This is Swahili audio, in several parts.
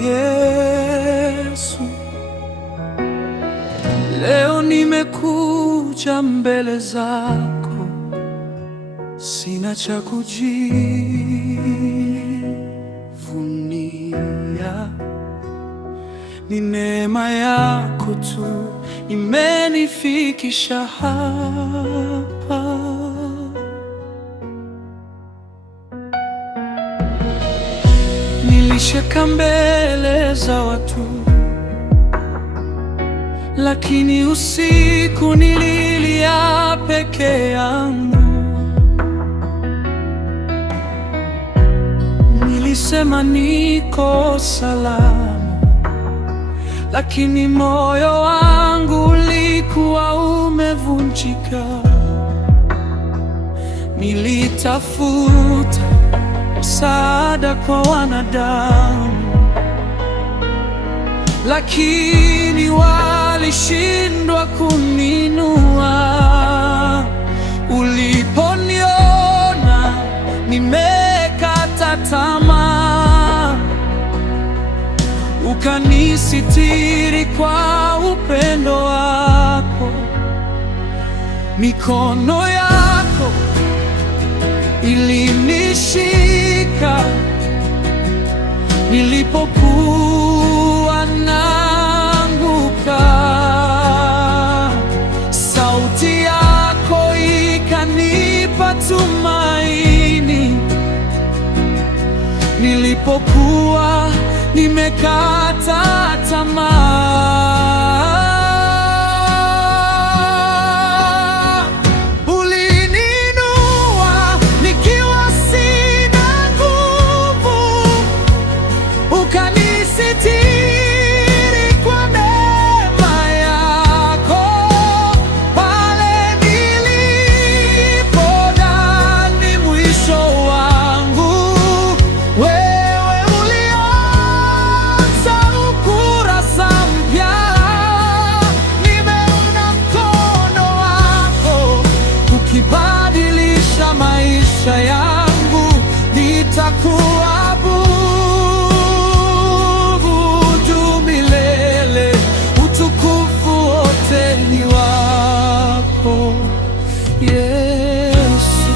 Yesu, leo nimekuja mbele zako, sina cha kujivunia, ni neema yako tu imenifikisha hapa. Nilisheka mbele za watu, lakini usiku nililia peke yangu. Nilisema niko salama, lakini moyo wangu ulikuwa umevunjika. Nilitafuta msaada kwa wanadamu, lakini walishindwa kuninua. Uliponiona nimekata tamaa, ukanisitiri kwa upendo wako. Mikono yako ilinishika nilipokuwa naanguka. Sauti yako ikanipa tumaini nilipokuwa nimekata tamaa. Ukibadilisha maisha yangu, nitakuabudu milele. Utukufu wote ni wako Yesu.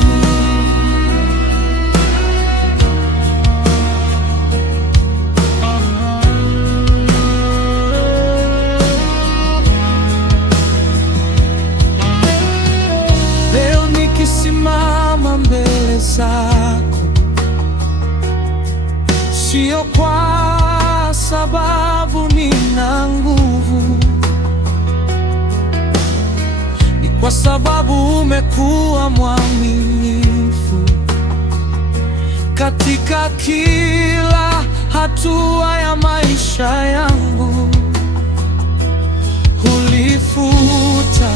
Nikisimama mbele zako, sio kwa sababu nina nguvu, ni kwa sababu umekuwa mwaminifu katika kila hatua ya maisha yangu. Ulifuta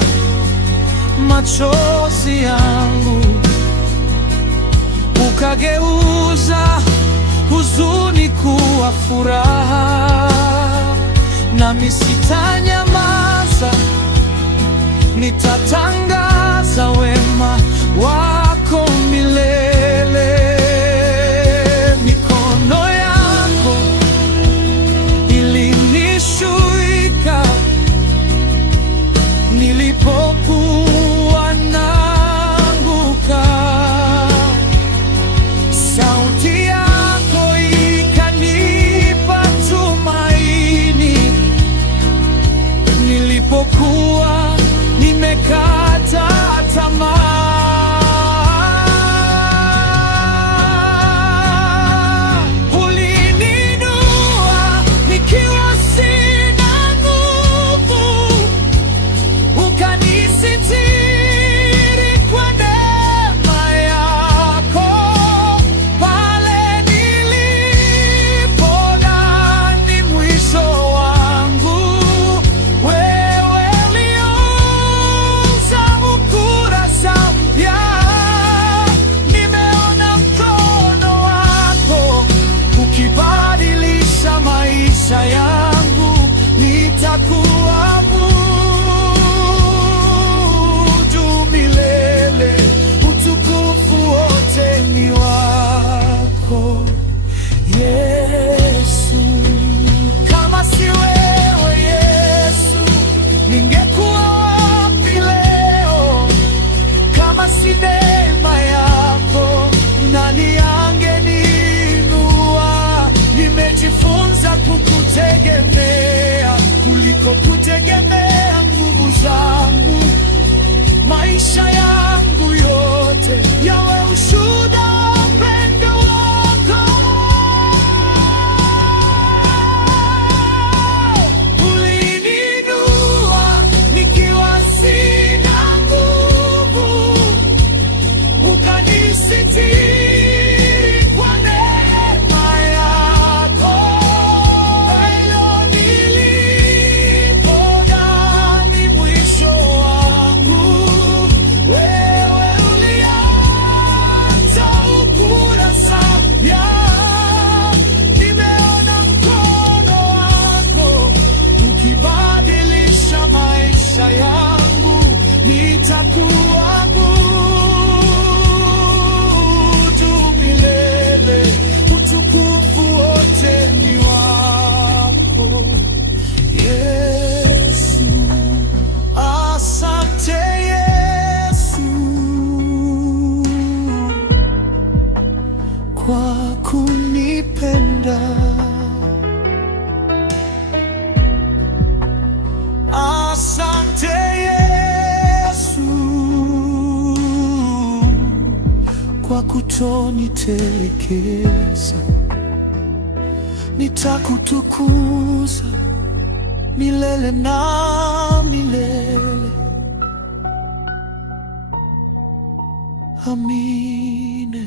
machozi yangu, ukageuza huzuni kuwa furaha. Nami sitanyamaza, nitatangaza wema wako milele. Mikono yako ilinishika nilipokuwa naanguka. Sauti yako ikanipa tumaini nilipokuwa nimekata tamaa. Ulininua nikiwa sina nguvu, ukanisitiri kukutegemea kuliko kutegemea nguvu zangu. Maisha yangu yote yawe ushuhuda wa upendo wako. Ulininua nikiwa sina nguvu, ukanisitiri kwa neema yako. Pale nilipodhani mwisho wangu, wewe ulianza ukurasa mpya. Nimeona mkono wako ukibadilisha maisha yangu. Nitakuabudu milele, utukufu wote ni wako Yesu. Asante Yesu kwa kunipenda. Asante Yesu kwa kutonitelekeza. Nitakutukuza milele na milele. Amina.